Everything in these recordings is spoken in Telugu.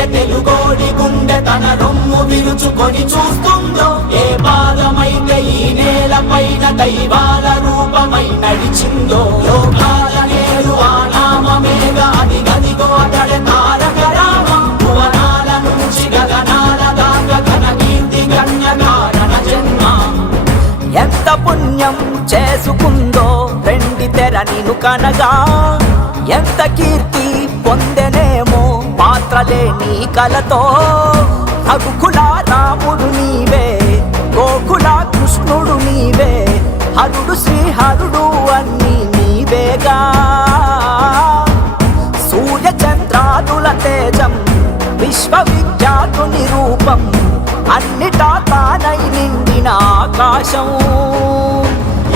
వింటే తెలుగోడి గుండె తన రొమ్ము విరుచుకొని చూస్తుందో, ఏ పాదమైతే ఈ నేల పైన దైవాల రూపమై నడిచిందో, లోకాల నేడు ఆ నామమేగా అది గదిగో అతడే తారక రామం. భువనాల నుంచి గగనాల దాకా ఘన కీర్తి గణ్య కారణ జన్మ. ఎంత పుణ్యం చేసుకుందో వెండి తెర నిను కనగా, ఎంత కీర్తి పొందెనేమో పాత్రలే నీ కలతో. రఘుకుల రాముడు నీవే, గోకుల కృష్ణుడు నీవే, హరుడు శ్రీహరుడు అన్నీ నీవేగా. సూర్య చంద్రాదుల తేజం విశ్వవిఖ్యాతుని రూపం, అన్నిటా తానై నిండిన ఆకాశం.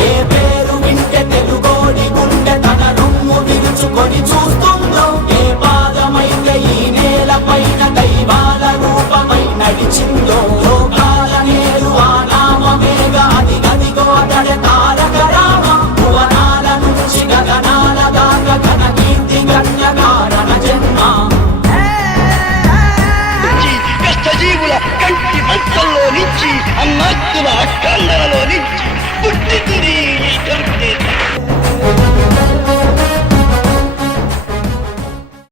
ఏ పేరు వింటే తెలుగోడి గుండె తన రొమ్ము విరుచుకొని చూస్తుందో, ఏ